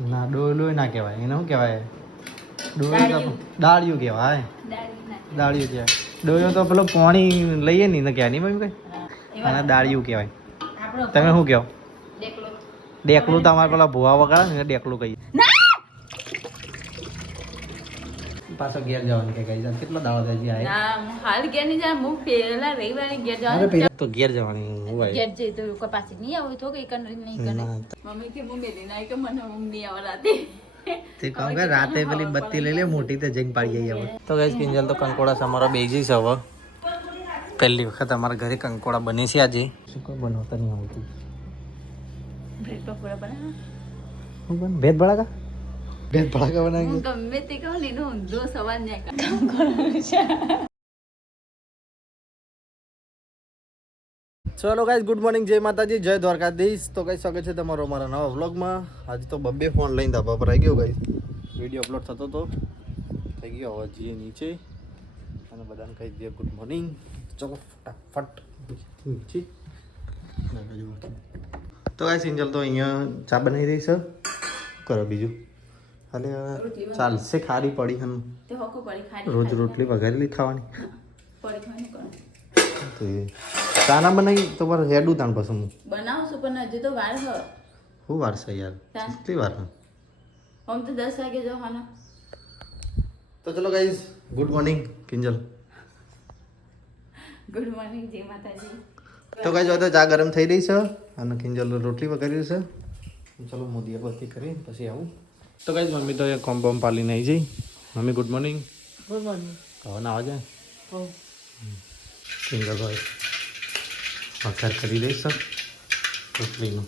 ના ડોલું ના કહેવાય, એને શું કહેવાય? ડોલું તો ડાળિયું કહેવાય. ડાળિયું કહેવાય. ડોલું તો પેલો પાણી લઈએ ને એને કહેવાય નહીં મમ્મી કઈ, અને ડાળિયું કહેવાય. તમે શું કહો? ડેકલું તમારે પેલા ભૂવા વગાડે ને ડેકલું કહીએ. પાછો ઘેર જવાનું કે ગઈ કેટલો દાવા થાય છે? ના હાલ ઘેર નહીં જા, હું પેલા રવિવારે ઘેર જવાનું. તો ઘેર જવાની હોય. ઘેર જઈ તો કોઈ પાછી નહીં આવે તો કઈ કનરી નહીં કરે. મમ્મી કે હું મેલી ના કે મને ઊંઘ નહીં આવે રાતે. તે કહું કે રાતે પેલી બત્તી લઈ લે મોટી તે જઈને પાડી જઈએ. તો ગાઈસ કિંજલ તો કંકોડા અમારો બેજી છે હવે. પહેલી વખત અમારા ઘરે કંકોડા બને છે આજે. શું કોઈ બનાવતા નહીં આવતું. બ્રેડ પકોડા બનાવ. હું બન ભેદ બળાકા? ભેદ બળાકા બનાવી. હું ગમે તે કહું ને એનો ઊંધો સવાલ નહીં કંકોડા છે. ચલો ગાઈસ ગુડ મોર્નિંગ, જય માતાજી, જય દ્વારકાધીશ. તો કઈ શકે છે તમારો અમારા નવા વ્લોગમાં. આજે તો બબ્બે ફોન લઈને ધાબા પર આવી ગયો ગાઈસ. વિડીયો અપલોડ થતો તો થઈ ગયો. હવે જઈએ નીચે અને બધાને કહી દઈએ ગુડ મોર્નિંગ. ચલો ફટાફટ નીચે. તો ગાઈસ કિંજલ તો અહીંયા ચા બનાવી રહી છે. કરો બીજું હાલે ચાલશે. ખારી પડી હન તે હોકો પડી ખારી. રોજ રોટલી વઘારેલી ખાવાની પડી ખાવાની કોણ? તો એ ચાના બનાવી તમારે હેડું તાણ પસંદ બનાવશું પણ હજુ તો વાર હ. શું વાર છે યાર? કેટલી વાર? આમ તો 10 વાગે જવાના. તો ચલો guys good morning Kinjal. Good morning, જય માતાજી. તો ગાઈસ હવે તો ચા ગરમ થઈ રહી છે અને કિંજલ રોટલી વઘારી છે. ચલો મોદી બધી કરી પછી આવું. તો ગાઈસ મમ્મી તો કોમ બોમ પાલીને આવી જઈ. Mummy good morning. Good morning. હવે ના આવે કિંજલ ભાઈ વઘાર કરી દઈશ રોટલીનું.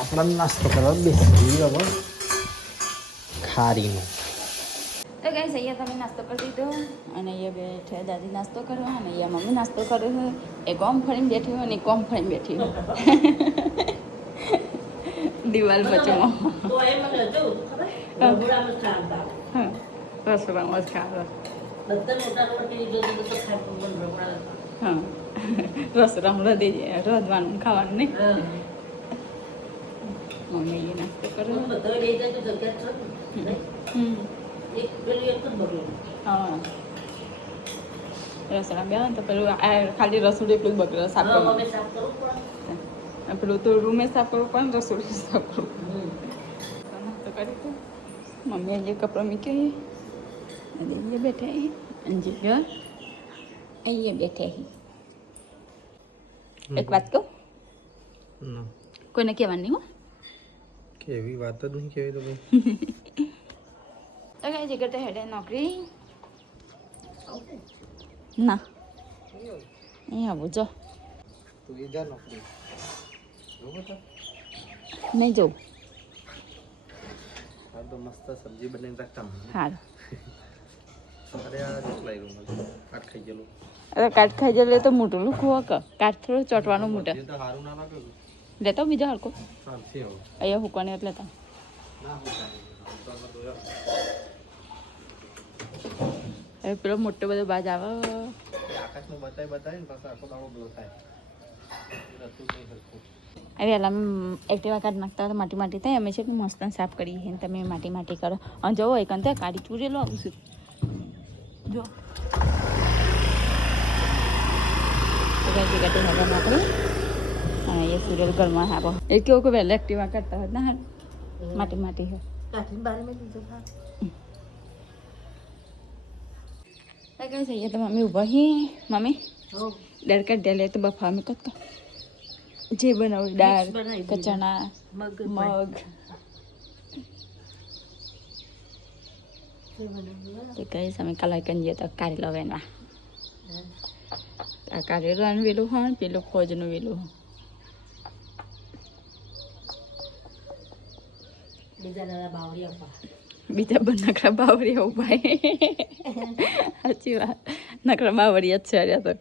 આપણા નાસ્તો કરવા બેસી હવે ખારીનો. તો ગાઈસ અહીંયા તમે નાસ્તો કરી દીધો અને અહીંયા બેઠા દાદી નાસ્તો કરવા અને અહીંયા મમ્મી નાસ્તો કર્યો છે. એક ઓમ ફરીને બેઠી હોય અને એક ઓમ ફરીને બેઠી હોય દિવાલ બચમાં. રસોડામાં જ ખાવા. હા રસોડામાં રધવાનું ખાવાનું નહીં. મમ્મી નાસ્તો કર્યો. હા રસોડા બે તો પેલું ખાલી રસોડું એટલું જ બગડે સાફ કરવું. પેલું તો રૂમે સાફ કરવું પણ રસોડું સાફ કરવું. નાસ્તો કરી તો મમ્મી આજે કપડાં મૂકી અને અહીંયા બેઠા અંજી અહીંયા બેઠા. એક વાત કહું, કોઈને કહેવાનું નહીં હો. કેવી વાત જ નહીં કેવી તો ભાઈ. તો કઈ જગ્યાએ હેડે નોકરી ના અહીં આવું જો તું એ જા નોકરી નહીં જવું. હા તો મસ્ત સબ્જી બનાવીને રાખતા. સારું. અરે આ લઈ લઉં કાટ ખાઈ ગયેલું. અરે કાટ ખાઈ જાય તો મોટું લુખું કે કાટ થોડું ચોટવાનું મોટા તો સારું ના લાગે. લેતો બીજો હરકો ચાલશે હવે. અહીંયા હુકવાની એટલે લેતા. હવે પેલો મોટો બધો બાજ આવે. આકાશમાં બતાવી ને પાછો આખો દાડો બ્લો થાય. હવે એલા એક્ટિવા કાઢ નાખતા માટી માટી થાય. અમે છે કે મસ્ત સાફ કરીએ છીએ તમે માટી માટી કરો અને જવો એક અંતે કાઢી ચૂરેલો આવું છું જો નાખડી અને એ સિરિયલ ઘરમાં આપો. એ કેવું કે વહેલા એક્ટિવા કાઢતા હોય ના માટી માટી હોય કઈ છે તો મમ્મી ઊભા હી. મમ્મી દાળ કાઢી લે તો બફા અમે કરતો જે બનાવું દાળ કચણા મગ તે કઈ અમે કલાઈ કંજીએ તો કારેલો વેનવા. આ કારેલાનું વેલું હોય પેલું ખોજનું વેલું હોય. બીજા બધા નકરા બાવરિયા ઉભા. સાચી વાત, નકરા બાવરિયા જ છે અરે તો.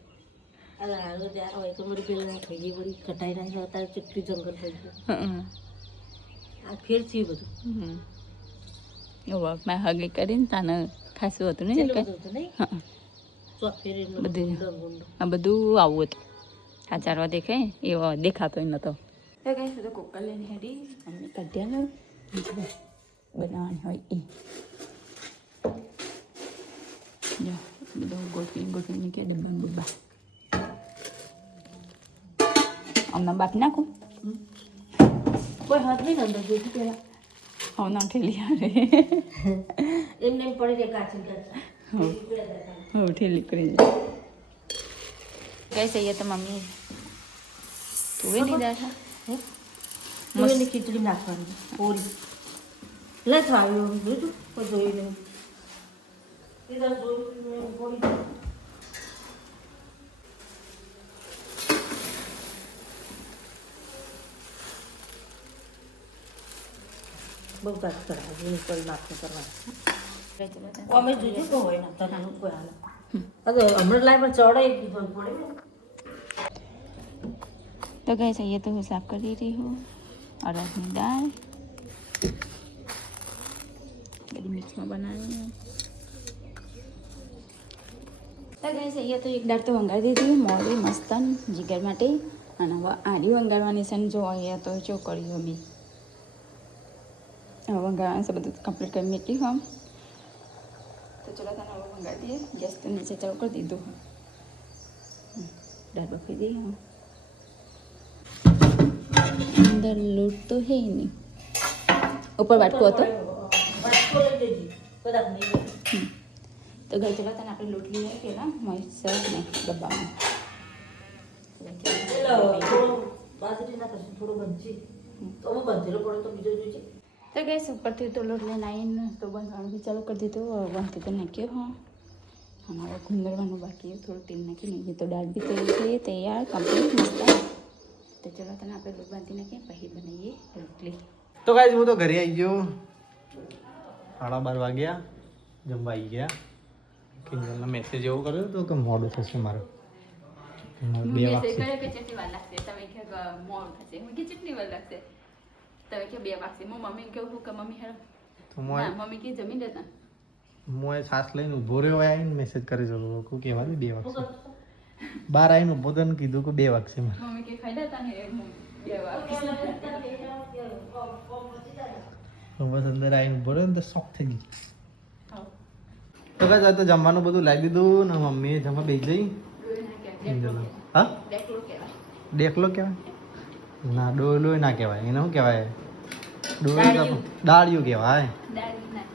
મેં હગી કરીને તાને ખાસું હતું ને બધું આ બધું આવું હતું. આ ચારવા દેખાય એવો દેખાતો નતો. તો કઈ તો કુકર લઈને હેડી મમ્મી કાઢ્યા ને બનાવવાની હોય એ જો બધું ગોઠવી કે ડબ્બા બબ્બા હમણાં બાપ નાખું કોઈ હાથ નહીં અંદર જોઈતું પેલા હમણાં ઠેલી આવે એમને એમ પડી જાય કાચી હો ઠેલી કરી જાય કઈ સહીએ તો મમ્મી તુવે નહીં દાઠા મસ્ત ખીચડી નાખવાની પૂરી લે થાળીઓ જોઈતું કોઈ જોઈ નહીં સીધા જોઈ પૂરી બહુ કાચ કરાવે કોઈ નાખવું કરવાનું અમે જોયું તો હોય ના તને કોઈ હાલે અરે હમણાં લાઈ પણ ચડાઈ દીધું પડે तो गैस ये तो मैं साफ कर रही हूँ अरहर की दाल बड़ी मिक्स में बनानी है तो गैस ये तो एक दाल तो वंगाड़ी દીધી મોડી મસ્તન જીગર માટે અને હવે આડી વંગાડવાની છે જો અહીંયા તો જો કર્યું અમે હવે વંગાડવાનું છે બધું કમ્પ્લીટ કરી મૂકી હમ તો ચલો તને હવે વંગાડી દઈએ ગેસ તો નીચે ચાલુ કરી દીધું દાળ બફી દઈએ હમ अंदर लोट तो है ही नहीं ऊपर बाटको હતો બાટકો લઈ દેજી કદાચ નહીં તો ગઈ ચલો તને આપણે લોટ લઈએ પેલા મોઈસર ને ડબ્બામાં થોડું બાજરી ના કરશું થોડું બંધી તો અમે બંધેલો પડે તો બીજો જોઈશે તો ગઈ ઉપરથી તો લોટ લઈને આવીને તો બંધવાનું બી ચાલુ કરી દીધું બંધથી તો નાખ્યો હા અને હવે ઘૂંગળવાનું બાકી થોડું તેલ નાખી નાખીએ તો દાળ બી થઈ તૈયાર કમ્પ્લીટ મસ્ત તો ચલો તને આપણે લોટ બાંધી નાખીએ પછી બનાવીએ રોટલી તો ગાઈઝ હું તો ઘરે આવી ગયો 12:30 વાગ્યા જમવા આવી ગયા કિંજલનો મેસેજ એવો કર્યો હતો કે મોડું થશે મારે 2 વાગશે કે કેટલી વાર લાગશે તમે કે મોડું થશે હું કે કેટલી વાર લાગશે તમે કે 2 વાગશે હું મમ્મી કહું કે મમ્મી હેરો તો મોય મમ્મી કે જમી લેતા મોય સાસ લઈને ઊભો રહ્યો આવીને મેસેજ કરી જતો લોકો કહેવા દે 2 વાગશે બહાર આવીને ઊભો તો કીધું કે 2 વાગશે મારે મમ્મી કે ખાઈ લેતા ને 2 વાગશે તો બસ અંદર આવીને ઊભો રહ્યો ને તો શોખ થઈ ગઈ તો કાંઈ તો જમવાનું બધું લાવી દીધું ને મમ્મીએ જમવા બેસી જઈ હા ડેકલો કહેવાય ના ડોલો ના કહેવાય એને શું કહેવાય ડોલો દાળિયું કહેવાય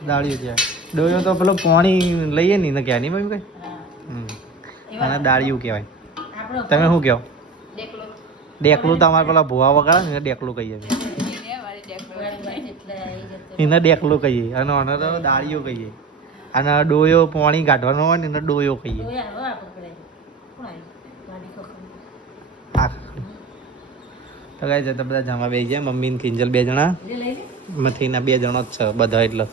દાળિયું કહેવાય ડોલો તો પેલો પાણી લઈએ નહીં ને કહેવાય નહીં મમ્મી કઈ અને દાળિયું કહેવાય તમે શું કહો ડેકલું તો અમારે પેલા ભૂવા વગાડે ને ડેકલું કહીએ એને ડેકલું કહીએ અને આને તો દાળિયું કહીએ અને ડોયો પાણી કાઢવાનો હોય ને એને ડોયો કહીએ તો કઈ જતા બધા જમવા બેસી ગયા મમ્મી ને કિંજલ 2 જણા મથીના 2 જણો જ છે બધા એટલે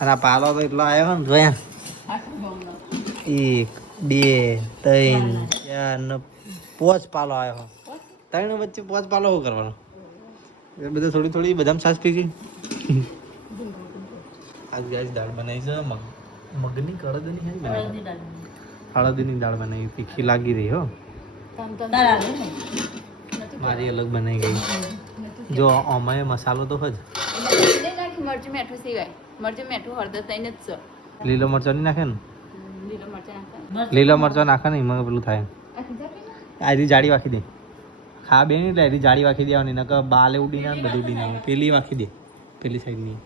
અને આ પાલો તો એટલો આવ્યો ને જોયા 1 2 3 4 ને 5 પાલો આવ્યો 3 વચ્ચે 5 પાલો શું કરવાનો એ બધું થોડી થોડી બદામ છાશ પી ગઈ આજ ગાઈસ દાળ બનાવી છે મગની કળદની હે બનાવી હળદની દાળ બનાવી તીખી લાગી રહી હો મારી અલગ બનાવી ગઈ જો અમારે મસાલો તો જ મરચું મીઠું સિવાય મરચું મીઠું હળદર તઈને જ છે લીલો મરચો નહીં નાખે ને લીલો મરચાં નાખે લીલો મરચો નાખે ને એમાં પેલું થાય આરી જાડી વાખી દે ખા બે ને એટલે આરી જાડી વાખી દેવાની નકર બાલે ઉડીને આવે બધું ઉડીને આવે પેલી વાખી દે પેલી સાઈડની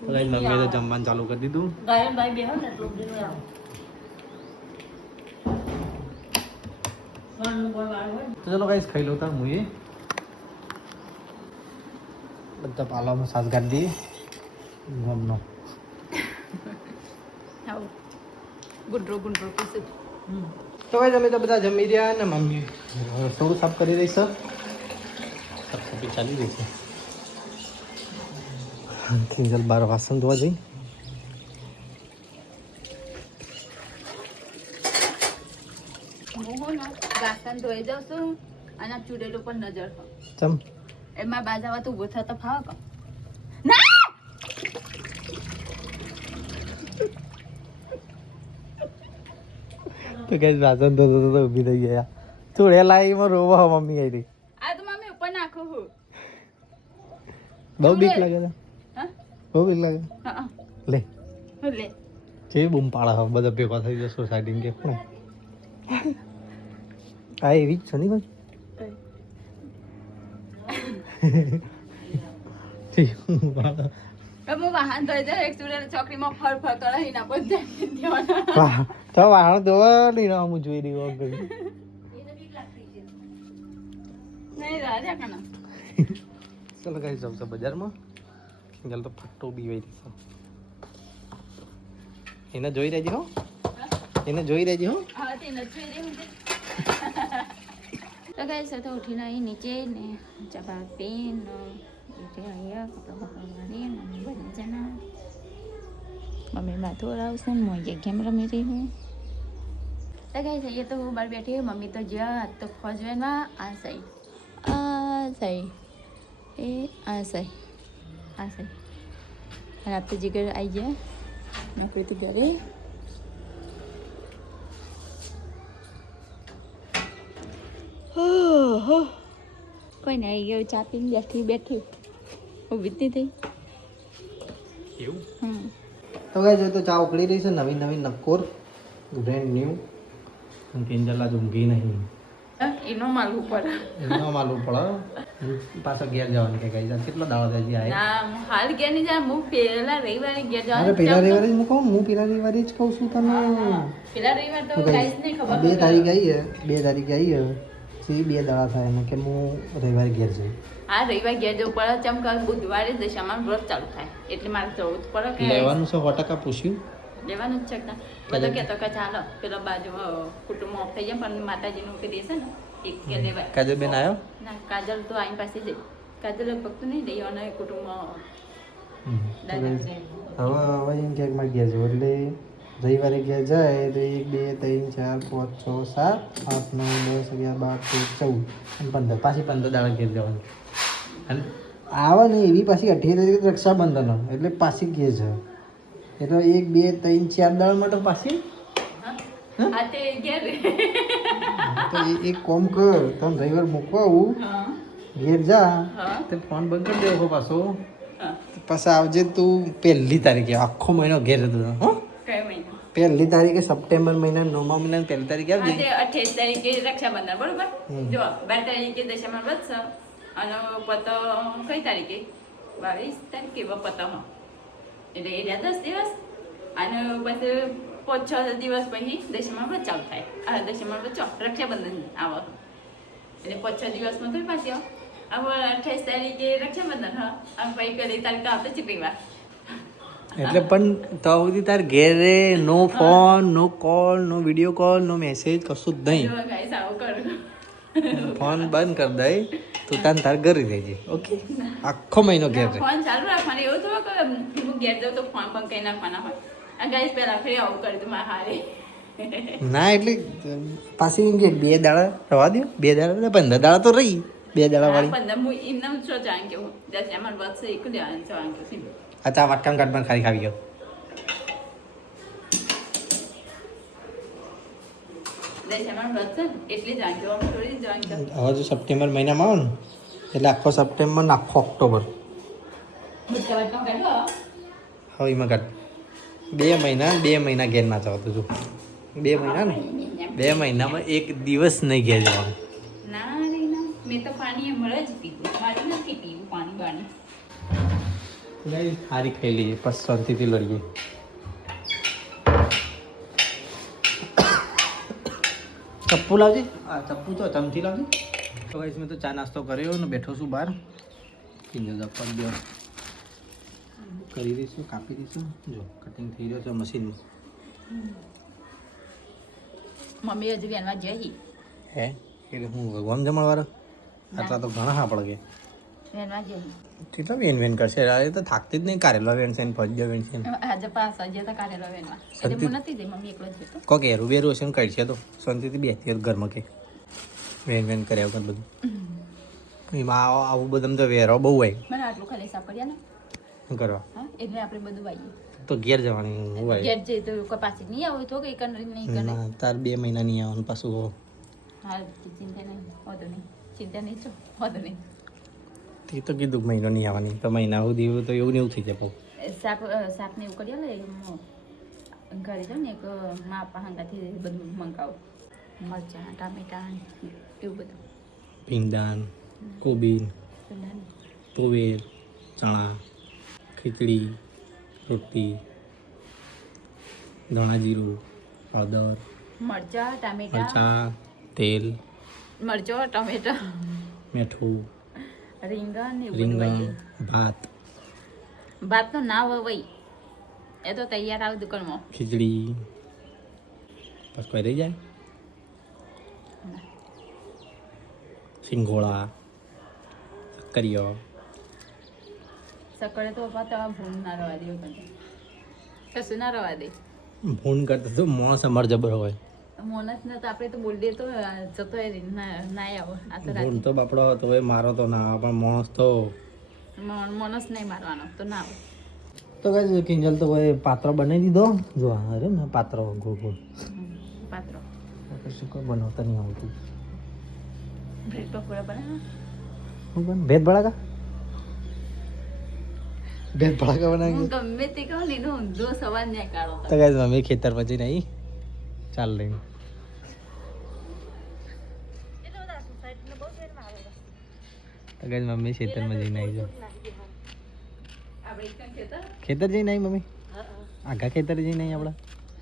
તો ગાઈસ મમ્મીએ તો જમવાનું ચાલુ કરી દીધું ગાયન ભાઈ બેહો ને એટલું ઉડીને આવો તો ચલો ગાઈસ ખાઈ લો તાર મુએ બધા પાલામાં સાસ ગાડી દઈએ ગમનો આવો ગુંડરો પીસું તો ગાઈસ અમે તો બધા જમી રહ્યા ને મમ્મી થોડું સાફ કરી રહી છે સાફસફાઈ ચાલી રહી છે કિંજલ 12 વાસણ ધોવા જઈ વાસણ ધોઈ જાઉં છું અને આ ચૂડેલ ઉપર નજર ચમ એમાં બાજાવા તો ઊભો થતો ફાવ કો તો ગાઈસ વાસણ ધોતો ઊભી થઈ ગયા ચોડે લાઈમાં રોવા મમ્મી આવી રહી બહુ બીક લાગે છે હા બહુ બીક લાગે હા લે લે જે બૂમ પાડા હવે બધા ભેગા થઈ જશે સોસાયટી કે કોણ આ એવી જ છે ને ભાઈ હું વાહન ધોઈ જાય એક સ્ટુડન્ટ ચોકડીમાં ફર ફર કરે ના બધે વાહ તો વાળ ધોવા નહીં હું જોઈ રહ્યો ગઈ નહીં રાજા કના ચાલો કઈ જાવ છો બજારમાં ચાલ તો ફટ્ટો બી વઈ રહી એને જોઈ રહેજે હો એને જોઈ રહેજે હો હા તે નથી રહી તો ગાઈસ તો ઉઠીને અહીં નીચે ને ચપા પેન એટલે અહીંયા કપડાં મારી મમ્મી બની જના મમ્મી માથું ઓળાવશે ને હું ગેમ રમી રહી હું તો ગાઈસ અહીંયા તો હું બહાર બેઠી હું મમ્મી તો જ્યાં હાથ તો ખોજવેમાં આ સાઈડ એ આ સાઈડ અને આપ તો જીગર આવી ગયા આપણે તો ઘરે કોઈ ને આવી ગયો ચા પીને બેઠી ઊભી જ નહીં થઈ એવું તો ગાઈસ તો ચા ઉકળી રહી છે નવી નવી નક્કોર બ્રેન્ડ ન્યૂ અને કિંજલા ઊંઘી નહીં એનો માલવું પડે એનો માલુમ પડે પાછા ઘેર જવાનું કે ગાઈસ કેટલા દાડા થઈ ગયા ના હું હાલ ગયા નહીં જા હું પેલા રવિવારે ગયા અરે પેલા રવિવારે જ હું કહું હું પેલા રવિવારે જ કહું છું તને પેલા રવિવાર તો ગાઈસ નહીં ખબર 2 તારીખ આવી હે 2 તારીખ આવી હે સીધી 2 દાડા થાય ને કે હું રવિવારે ઘેર જઉં આ રવિવાર ગયા જવું પડે ચમ કે બુધવારે દશામાં વ્રત ચાલુ થાય એટલે મારે જવું જ પડે કે લેવાનું છે 100% પૂછ્યું લેવાનું જ છે કે બધા કહેતો કે ચાલો પેલા બાજુ કુટુંબ ઓફ થઈ જાય પણ માતાજીનું કે દેશે ને એક કે લેવાય કાજલ બેન આવ્યો ના કાજલ તો આઈ પાસે જઈ કાજલ ભક્ત નહીં દઈ અને કુટુંબ હવે એમ કે મારે ઘેર જવું એટલે રવિવારે ઘેર જાય તો 1 2 3 4 5 6 7 8 9 10 11 12 13 14 અને 15 પાછી 15 દાડા ઘેર જવાનું અને આવે ને એવી પાછી 28 તારીખે રક્ષાબંધન એટલે પાછી ઘેર છે એટલે 1 2 3 4 દાડા માટે પાછી આ તે ઘેર તો એક કોમ કર તને રવિવાર મૂકવા આવું હા ઘેર જા હા તે ફોન બંધ કરી દેવો પાછો હા પાછા આવજે તું 1 તારીખે આખો મહિનો ઘેર હતો હો કઈ મહિનો 1 તારીખે સપ્ટેમ્બર મહિના 9મા મહિના 1 તારીખે આવજે આજે 28 તારીખે રક્ષાબંધન બરોબર જો 12 તારીખે દશામાં વ્રત છે અને પતો કઈ તારીખે 22 તારીખે પતો હા એટલે એ રહ્યા 10 દિવસ અને પછી 5-6 દિવસ પછી દશામાં વ્રત ચાલુ થાય આ દશામાં વ્રત રક્ષાબંધન આવે એટલે 5-6 દિવસમાં તો પાછી આવો 28 તારીખે રક્ષાબંધન હા અને પછી પેલી તારીખ તો આવતો ચીપીવાર એટલે પણ તો સુધી તાર ઘેરે નો ફોન નો કોલ નો વિડીયો કોલ નો મેસેજ કશું જ નહીં ગાઈસ આવું કરું ફોન બંધ કરી દઈ તું તાર ઘરે રહેજે ઓકે આખો મહિનો ઘેર રહે ફોન ચાલુ રાખવાનો એવું તો કે હું ઘેર જાઉં તો ફોન પણ કઈ નાખવાના હોય આ ગાઈસ પહેલા ફરી આવું કરી દઉં મારા હારે ના એટલે પાછી એમ કે 2 દાડા રવા દો 2 દાડા 15 દાડા તો રહી 2 દાડા વાળી 15 હું એમને છો જાણ કે હું દસ એમાં વર્ષ એક લેવાનું છો આમ કે આ ચા વાટકામ કાઢ પણ ખાલી ખાવી ગયો દસ એમાં વર્ષ એટલે જાણ કે આમ થોડી જાણ કે હવે જો સપ્ટેમ્બર મહિનામાં આવે ને એટલે આખો સપ્ટેમ્બર ને આખો ઓક્ટોબર બધા વાતમાં કાઢો હવે એમાં કાઢ 2 મહિના ઘેર ના ચાવતું જો 2 મહિના ને 2 મહિનામાં એક દિવસ નહીં ઘેર જવાનું ના રે ના મેં તો પાણી મળે જ પીધું મારે નથી પીવું પાણી બાણી સારી ખાઈ લઈએ પછી શાંતિથી લડીએ ચપ્પુ લાવજે હા ચપ્પુ તો ચમચી લાવજે તો ગાઈસ મેં તો ચા નાસ્તો કર્યો ને બેઠો છું બહાર કિંજલ પર ગયો કરી દઈશું કાપી દઈશું જો કટિંગ થઈ રહ્યો છે મશીનમાં મમ્મી હજુ વેનવા જઈ હે એટલે હું ભગવાન જમણવાળો આટલા તો ઘણા હા પડે વેનવા જઈ કેટલા વેન કરશે અરે તો થાકતી જ નહીં કારેલો વેન છે ને ભજ્યો વેન છે આજે પાસ હજી તો કાઢેલો વેનવા એટલે હું નથી જઈ મમ્મી એકલો જ જતો કોક એરું બેરું હશે ને કરશે તો શાંતિથી બેસતી ઘરમાં કે વેન કર્યા વગર બધું એમાં આવું બધું તો વેરો બહુ હોય મને આટલું ખાલી સાફ કર્યા ને શું કરવા હા એટલે આપણે બધું વાઈએ તો ઘેર જવાની હોય ઘેર જઈએ તો કોઈ પાછી નહીં આવું તો કઈ કનરી નહીં કરે ના તાર 2 મહિના નહીં આવવાનું પાછું હા ચિંતા નહીં હોતો નહીં ચિંતા નહીં છો હોતો નહીં તે તો કીધું મહિનો નહીં આવવાની તો મહિના સુધી તો એવું ને એવું થઈ જાય પાછું. શાકને એવું કરી લે ઘરે જાઉં ને એક મા આપા હંગાથી બધું મંગાવું મરચાં ટામેટાં એવું બધું ભીંડા કોબી તુવેર ચણા ખીચડી રોટલી ધાણા જીરું હળદર મરચાં ટામેટાં મરચાં તેલ મરચાં ટામેટાં મીઠું રીંગણ ને એવું બધું રીંગણ ભાત ભાત તો ના વવાય એ તો તૈયાર આવે દુકાનમાં ખીચડી બસ કોઈ રહી જાય સિંગોળા શક્કરીઓ સકડે તો પપ્પા તમારે ભૂન ના રવા દે એવું કશું ના રવા દે ફોન કરતા તો મોણસ અમાર જબર હોય મોનસ ને તો આપણે તો બોલ દે તો જતો ના આવો આ તો ફોન તો બાપડો તો એ મારો તો ના આવે, પણ મોણસ તો મોનસ નહીં મારવાનો તો ના આવે તો કઈ કિંજલ તો કોઈ પાત્ર બનાવી દીધો જો અરે ને પાત્ર ગોળ ગોળ પાત્રો કશું કોઈ બનાવતા નહીં આવતું. બ્રેડ પકોડા બનાવો હું બન ભેદ ભડાકા ભેદ ભડાકા બનાવી હું ગમે તે કહું લીધું ઊંધો સવાલ નહીં કાઢો તો કઈ મમ્મી ખેતર પછી નહીં ચાલ લઈને તો કઈ મમ્મી ખેતરમાં જઈને આવી જાઓ. આપણે એક ખેતર ખેતર જઈને આવી મમ્મી આઘા ખેતર જઈને આવી આપણે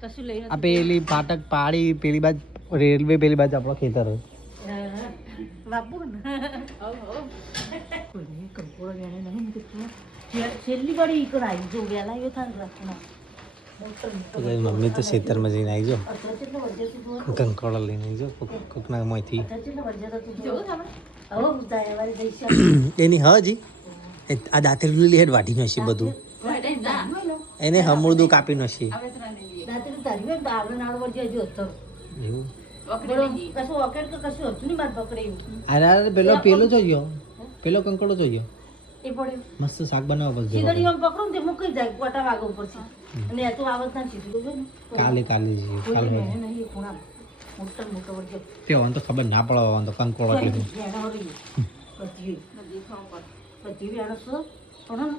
કશું લઈને આ પેલી ફાટક પાડી પેલી બાજુ રેલવે પેલી બાજુ આપણો ખેતર હોય. બાપુ ને કંકોડો વેણે નહીં મૂકી છેલ્લી ઘડી ઈકડ આવી જો વેલા આવ્યો થાય રાખવાનો તો કઈ મમ્મી તો ખેતરમાં જઈને આવી જાઓ અઠર કેટલો વજ્જે તું કંકોડા લઈને આવી જાઓ કોકના મોંથી અઠર કેટલો વજ્જે તું જોવું તમે હવે ઉદાય વાળી દઈશ એની હાજી આ દાંતેલું હેડ વાઢી નાખી બધું વાટે ના એને હમુરદું કાપી નાખી આપણે તો ના લઈએ દાંતે તું તારી હોય આવડે નાળ વજ્જે હજુ હતો એવું વખરી લઈએ કશું ઓકેડ કે કશું હતું નહીં મારે પકડ્યું અરે પેલો જોયો પેલો કંકોડો જોયો એ પડ્યું મસ્ત શાક બનાવવા પડશે સીધડી આમ પકડો ને તે મૂકી જાય કોટા વાગે ઉપરથી અને એ તો આવત ના સીધું જો ને કાલે કાલે જઈએ કોઈ કાલે વેણે નહીં એ ખૂણા મોટો મોટો વજ્જે તે હોય તો ખબર ના પડે હોય તો કંકોડો એટલે વેણા વળી બધી બધી ખાવા પડે બધી વેણો છો પણ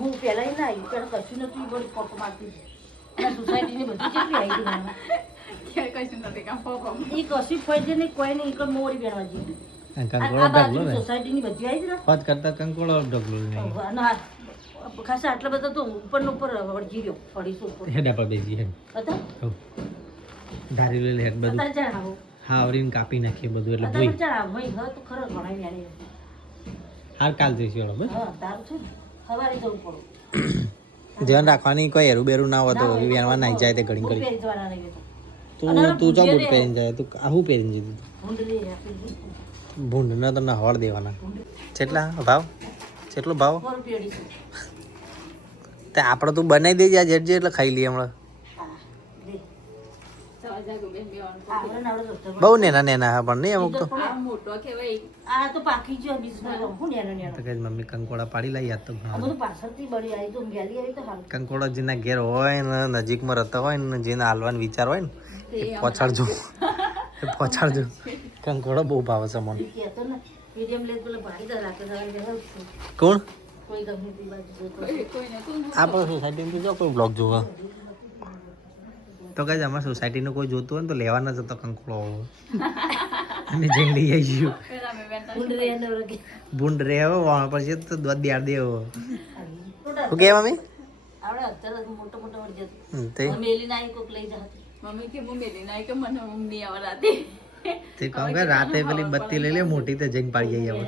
હું પહેલાં ના આવી પણ કશું નતું એ બધી પપ મારતી હતી સોસાયટીની બધી કેટલી આવી હતી વેણવા ક્યારે કશું નથી કામ પપ્પા એ કશું ફોઈ નહીં કોઈ નહીં એક મોરી બેણવા જઈએ કંકોડો આ ઢગલો બાજુ ને સોસાયટીની બધી આવી છે ફત કરતા કંકોડો ઢગલો નહીં ને અને આ ખાસા આટલા બધા તો ઉપરનો ઉપર વળગી રહ્યો પડીશું ઉપર હેડા પર બેસી હેડ હતા ધારી લઈ હેડ બધું અત્યારે ચાણ આવો હાવરીને કાપી નાખીએ બધું એટલે અત્યારે ભૂઈ ચાણ આવો ભાઈ હા તો ખરો ઘણા વેણી હાર કાલ જઈશું હેડો બસ હા તારું છે ને સવારે જવું પડું ધ્યાન રાખવાની કોઈ હેરું બેરું ના હોય તો વેણવા નાઈ જાય તે ઘડી હું ઘડી પહેરી જવાના નહીં તો તું ચા બૂટ પહેરીને જાય તું આવું પહેરીને જતી ઊંડ લઈ આપી ભૂંડને તો ના હળ દેવાના કેટલા ભાવ કેટલો ભાવ રૂપિયા છે તે આપણે તું બનાવી દેજે આ જેટ એટલે ખાઈ લઈએ હમણાં સવા જાગો બેન બેવાનું આવડે ને આવડે દોસ્તો બહુ નેના નેના હા પણ નહીં અમુક તો આ મોટો કહેવાય આ તો પાકી ગયો બીજમાં હું નેનો નેનો તો કઈ મમ્મી કંકોડા પાડી લઈ યાદ તો આ ઘણા બધું પાછળથી બળી આવી તો ગેલી આવી તો હાલ કંકોડા જેના ઘેર હોય ને નજીકમાં રહેતા હોય ને જેને હાલવાનો વિચાર હોય ને એ પહોંચાડજો એ પહોંચાડજો કંકોડો બહુ ભાવે છે મને કહેતો ને મીડિયમ લેત પેલા ભાઈ દા રાખે દા કોણ કોઈ ગમે તે બાજુ જોતો કોઈ નતું આપણે સોસાયટીમાં જો કોઈ બ્લોગ જોવા તો કઈ અમારી સોસાયટીનું કોઈ જોતું હોય ને તો લેવાના જતો કંકોડો અમે જઈને લઈ આવીશું પેલા મેં બેન ઊંડ રે ને રગે ભૂંડ રે હવે વાણ પછી તો દૂધ બેડ દેવો ટોટા શું કહે મમ્મી આવડે અત્યારે મોટો મોટો વળી જતો તે મેલી ના કોક લઈ જા મમ્મી કે હું મેલી નાઈ કે મને ઊંઘ નહીં આવડાતી તે કહું કે રાતે પેલી બત્તી લઈ લે મોટી તે જઈને પાડી જઈએ હવે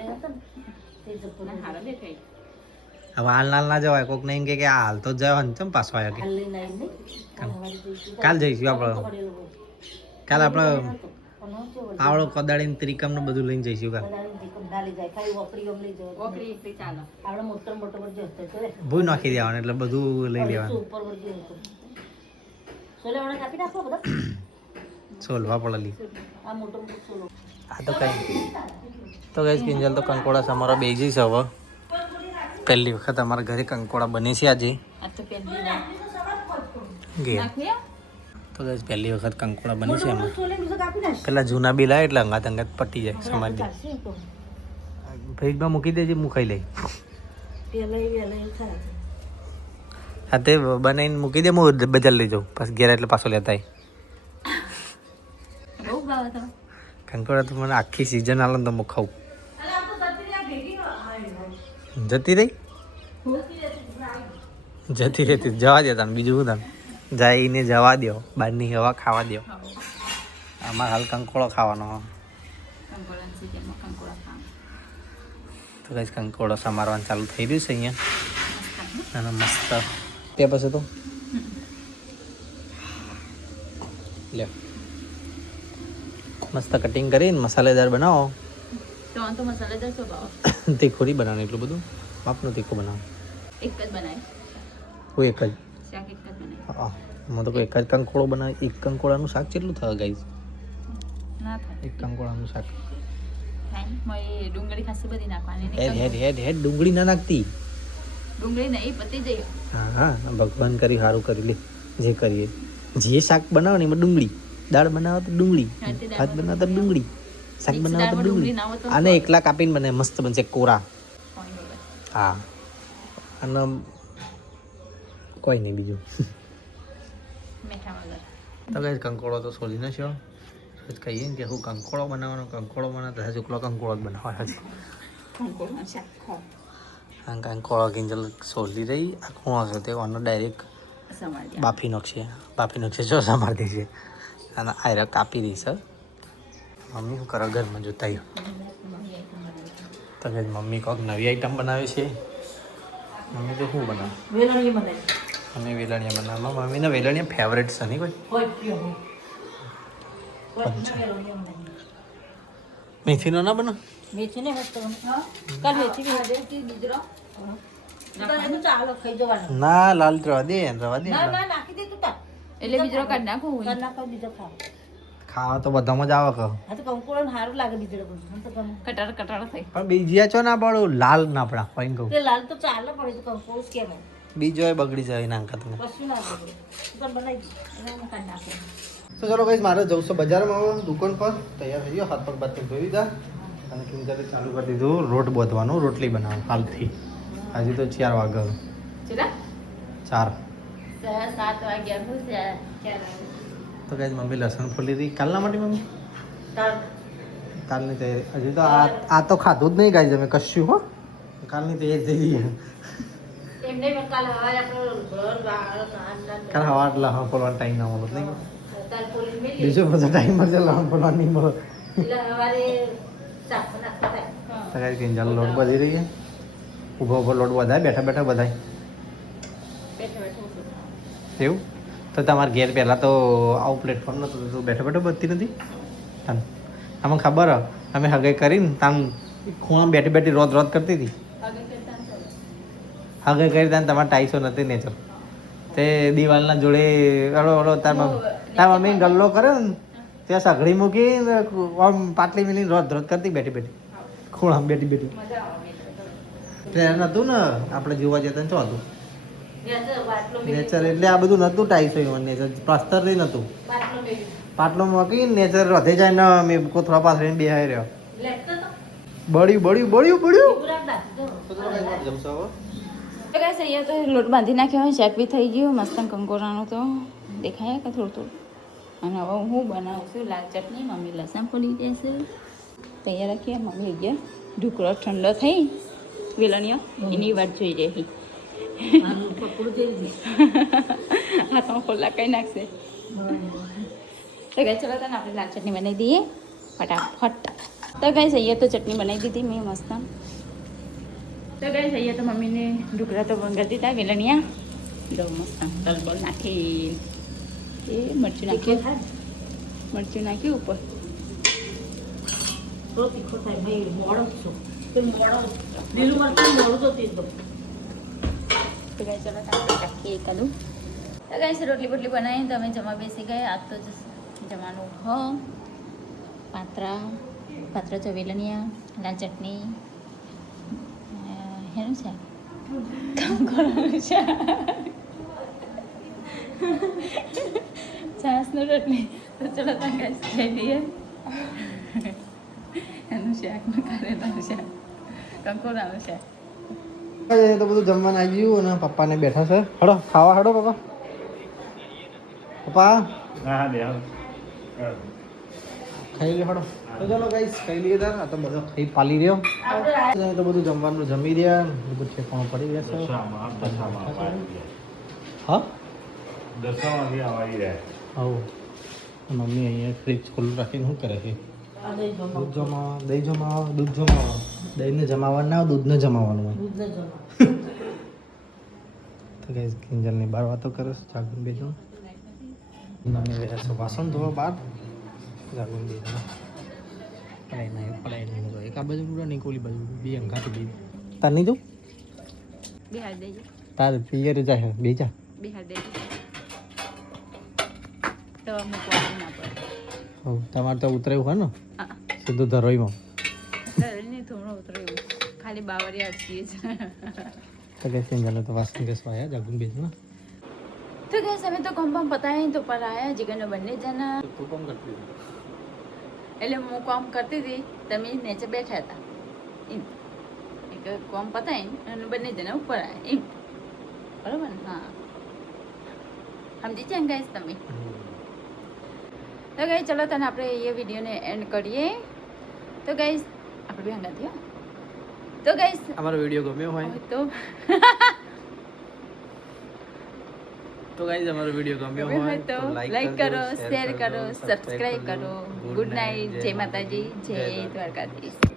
તે જપો હારા દેખાય હવે હાલ નાલ ના જવાય કોક નહીં કે આ હાલ તો જવા ને ચમ પાછો આવ્યો કે હાલ લઈને આવી નહીં હવારી જઈશું કાલ જઈશું આપણે પડેલું હોય કાલ આપણે પણ જો આવડો કોદાળી ત્રિકમ નું બધું લઈને જઈશું કાલ બધાની દીકમ ડાલી જાય ખાલી વપરી ઓમ લઈ જવા ઓકરી એટલી ચાલો આવડે મોટો મોટો વળી જતો તો રે ભૂઈ નાખી દેવાનું એટલે બધું લઈ લેવાનું ઉપર વળી જતો સોલે વડા કાપી નાખો બધા સોલવા પડેલી આ મોટો મોટો સોલો આ તો કઈ કિંજલ તો કંકોડા અમારા બે જઈશ હવે પહેલી વખત અમારા ઘરે કંકોડા બને છે આજે આ તો પહેલી ઘેર નાખીએ તો કઈ પહેલી વખત કંકોડા બને છે એમાં સોલે બીજો કાપી નાખ પેલા જૂના બી લાય એટલે અંગાત અંગાત પટી જાય સમાજ કાઢશે તો ફ્રીજમાં મૂકી દેજે, હું ખાઈ લઈ. પેલા એવું થાય છે. હા તે બનાવીને મૂકી દે, હું બજાર લઈ જાઉં પછી ઘેર એટલે પાછો લેતા આવી. બહુ ભાવે તો કંકોડા તો મને આખી સિઝન આલે ને તો હું ખાઉં. જતી રહી જવા દે તને, બીજું શું તને જઈને જવા દો, બહારની હવા ખાવા દો. આમાં હાલ કંકોડો ખાવાનો. કંકોડા સીઝનમાં કંકોડા ખાવા તો કઈ કંકોડો સમારવાનું ચાલુ થઈ રહ્યું છે અહીંયા. અને મસ્ત તે પછી તો લે મસ્ત કટિંગ કરીને મસાલેદાર બનાવો. તો મસાલેદાર તો ભાવ તીખું નહીં બનાવવાનું, એટલું બધું માપનું તીખું બનાવો. એક જ બનાય કોઈ એક જ શાક એક જ બનાય હા હું તો કોઈ એક જ કંકોડો બનાવે. એક કંકોડાનું શાક કેટલું થાય ગાઈઝ? ના થાય એક કંકોડાનું શાક. થાય મય ડુંગળી ખાસી બધી નાખવાની હેડ હેડ હેડ હેડ ડુંગળી ના નાખતી. ડુંગળી નહીં પતી જઈ. હા હા ભગવાન કરી સારું કરી લે. જે કરીએ જે શાક બનાવો ને એમાં ડુંગળી, દાળ બનાવો તો ડુંગળી, ભાત બનાવો તો ડુંગળી, શાક બનાવો તો ડુંગળી. આને એકલા કાપીને બનાવે મસ્ત બનશે કોરા. હા અને કોઈ નહીં બીજું. મીઠા વગર તો કઈ કંકોડો તો સોલી નાખ્યો. કહીએ ને કે હું કંકોડો બનાવવાનો, કંકોડો બનાવતો હજુ એકલો કંકોડો જ બનાવવા હજુ. કંકોડાનું શાક ખાઓ આ કંકોડો કિંજલ સોલી રહી. આ ખૂણો છે તે આનો ડાયરેક્ટ સમારી બાફી નાખશે જો સમારી દેશે. અને આયરા કાપી દઈશ. મમ્મી શું કરે ઘરમાં જોતા આવ્યો. તો કે મમ્મી કોઈક નવી આઈટમ બનાવે છે. મમ્મી તો શું બનાવે? વેલણી બનાવી મમ્મી વેલણિયા બનાવવા. મમ્મીને વેલણિયા ફેવરેટ છે નહીં કોઈ? હોય પ્રિય હોય વેલણી બનાવી. મેથીનો ના બનો? મેથી ને મસ્ત કાલ મેથી બીજરો એનું ચાલો ખાઈ જવાનું. ના લાલ રવા દે. ના નાખી દે તું તાર એટલે બીજરો કાઢ નાખું કર નાખો બીજો ખાવ. ખાવા તો બધામાં જ આવે કહો. આ તો કંકોડો સારું લાગે બીજડો પણ મને તો ગમે. કટાર કટાર થઈ પણ બીજી ચો ના પડું લાલ ના પડા કોઈ કહું. તે લાલ તો ચાલે પણ એ તો કંકોડો જ કહેવાય. બીજો એ બગડી જાય નાંકા તમે. કશું ના બગડે. તું પણ બનાવી દે. એને હું કાઢી નાખું. તો ચલો ગાઈસ મારે જવું છે બજારમાં હવે દુકાન પર. તૈયાર થઈ ગયો, હાથ પગ બાદ ધોઈ દીધા અને કિંજલે ચાલુ કરી દીધું રોટ બોધવાનું, રોટલી બનાવવાનું હાલથી. હજી તો 4 વાગ્યા. ચલા 4 7 વાગ્યા હું તો ગાઈસ મમ્મી લસણ ફોલી હતી કાલના માટે. મમ્મી તાર કાલની તૈયારી હજી તો આ તો ખાધું જ નહીં ગાઈસ અમે કશું. હો કાલની તૈયારી થઈ ગઈ. એમને પણ કાલ હવારે આપણો ઘર બહાર નાન કાલ હવા એટલે હા ફોલવાનો ટાઈમ ના મળે નહીં. તાર પોલીસ મેલી બીજો બધો ટાઈમ મળશે લહણ ફોલવાનો નહીં મળે. એટલે હવારે ચાપ નાખતા થાય. તો ગાઈસ કિંજલ લોટ બધી રહી છે. ઊભો લોટ બધાય બેઠા બેઠા બધાય બેઠા બેઠા એવું. તો તમારા ઘેર પહેલાં તો આવું પ્લેટફોર્મ નહોતું તો બેઠા બેઠા બધી નથી. તાન આમાં ખબર અમે હગાઈ કરીને તાન ખૂણામાં બેઠી બેઠી રોજ કરતી હતી. હગાઈ કરી તાન તમારે ટાઈસો નથી નેચર. તે દિવાલના જોડે ઓલો તાર મમ્મી ગલ્લો કર્યો ને ત્યાં સઘડી મૂકીને આમ પાટલી મિલીને રોજ કરતી બેઠી બેઠી ખૂણામાં બેઠી બેઠી. ટ્રેન હતું ને આપણે જોવા જતા ને શું હતું નેચર એટલે આ બધું નતું ટાઈસો નેચર પ્લાસ્ટર નહીં નતું. પાટલો મૂકીને નેચર વધે જાય ને મેં કોથળા પાસે રહીને બેહાઈ રહ્યો. તો ગાઈસ અહીંયા તો લોટ બાંધી નાખ્યો હોય, શાક બી થઈ ગયું મસ્ત કંકોરાનું તો દેખાય કે થોડું થોડું. અને હવે હું બનાવું છું લાલ ચટણી. મમ્મી લસણ ફોલી દેશે. તૈયાર રાખીએ. મમ્મી ગયા ઢોકળો ઠંડો થઈ વેલણીઓ એની વાત જોઈ રહી. હાથમાં ખોલા કઈ નાખશે. તો ગાઈસ ચલો તને આપણે લાલ ચટણી બનાવી દઈએ ફટાફટ. તો ગાઈસ અહીંયા તો ચટણી બનાવી દીધી મેં મસ્ત. તો ગાઈસ અહીંયા તો મમ્મીને ઢોકળા તો વંગારી દીધા વેલણિયા. જો મસ્ત તલબલ નાખી એ મરચું નાખ્યું ઉપર. થોડો તીખો થાય ભાઈ મોડો છો તો મોડો લીલું મરચાં મોડું તો તેજ બને. તો ગાઈસ ચલો આપણે ચાખીએ એકાદું. તો ગાઈસ રોટલી બોટલી બનાવીને તમે જમવા બેસી ગયા. આજ તો જમવાનું પાત્રા ચવેલનિયા લાલ ચટણી એનું છે કંકોડાનું શાક છાસનું રોટલી. તો ચલો તમે ગાઈસ ખાઈ લઈએ. એનું શાક કારેલાનું શાક કંકોર આવે છે તો બધું જમવાનું આવી ગયું અને પપ્પાને બેઠા છે. હડો ખાવા હડો પપ્પા. પપ્પા ખાઈ લે હડો. તો ચાલો ગાઈસ ખાઈ લઈએ તાર. આ તો બધો ખાઈ પાલી રહ્યો. તો બધું જમવાનું જમી રહ્યા. બધું ઠેકાણું પડી રહેશે. હા આવો મમ્મી અહીંયા ફ્રીજ ખુલ્લું રાખીને શું કરે છે? દૂધ જમાવા, દહીં જમાવા, દૂધ જમાવા. દહીંને જમાવાનું ના, દૂધને જમાવાનું હોય. તો ગાઈસ કિંજલની બહાર વાતો કરે છે. જાગુન બેસું મમ્મી ગયા છે વાસણ ધોવા બહાર. જાગુન બેસું પડાય નહીં એક આ બાજુ ઉડા નહીં કોલી બાજુ બે અંગાથી બે તાર નહીં જવું બિહાર દેજો તાર પિયર જાય બે જા બિહાર દેજો તો મૂકવાનું ના પડે તમારે તો ઉતરાયું હોય ને હા સીધું ધરોઈમાં નહીં થોડું ઉતર્યું ખાલી બાવરી અડસીએ છે તો કે સિંગલ તો વાસણ બેસવા આવ્યા જાગુન બેસું ને तो गैस हमें तो कम पता है तो पर आया जिगन बनने जाना તું કોમ કરતી એટલે હું કામ કરતી હતી તમે નીચે બેઠા હતા એમ એક કામ પતાય અને બંને જણા ઉપર આવ્યા એમ બરાબર ને હા સમજી છે ને ગાઈસ તમે તો ગાઈસ ચલો તને આપણે એ વિડીયોને એન્ડ કરીએ તો ગાઈસ આપણે બી હંગા થયો તો ગાઈસ અમારો વિડીયો ગમ્યો હોય તો ગાઈસ અમારો વિડીયો ગમ્યો હોય તો લાઈક કરો શેર કરો સબસ્ક્રાઇબ કરો ગુડ નાઇટ જય માતાજી જય દ્વારકાધીશ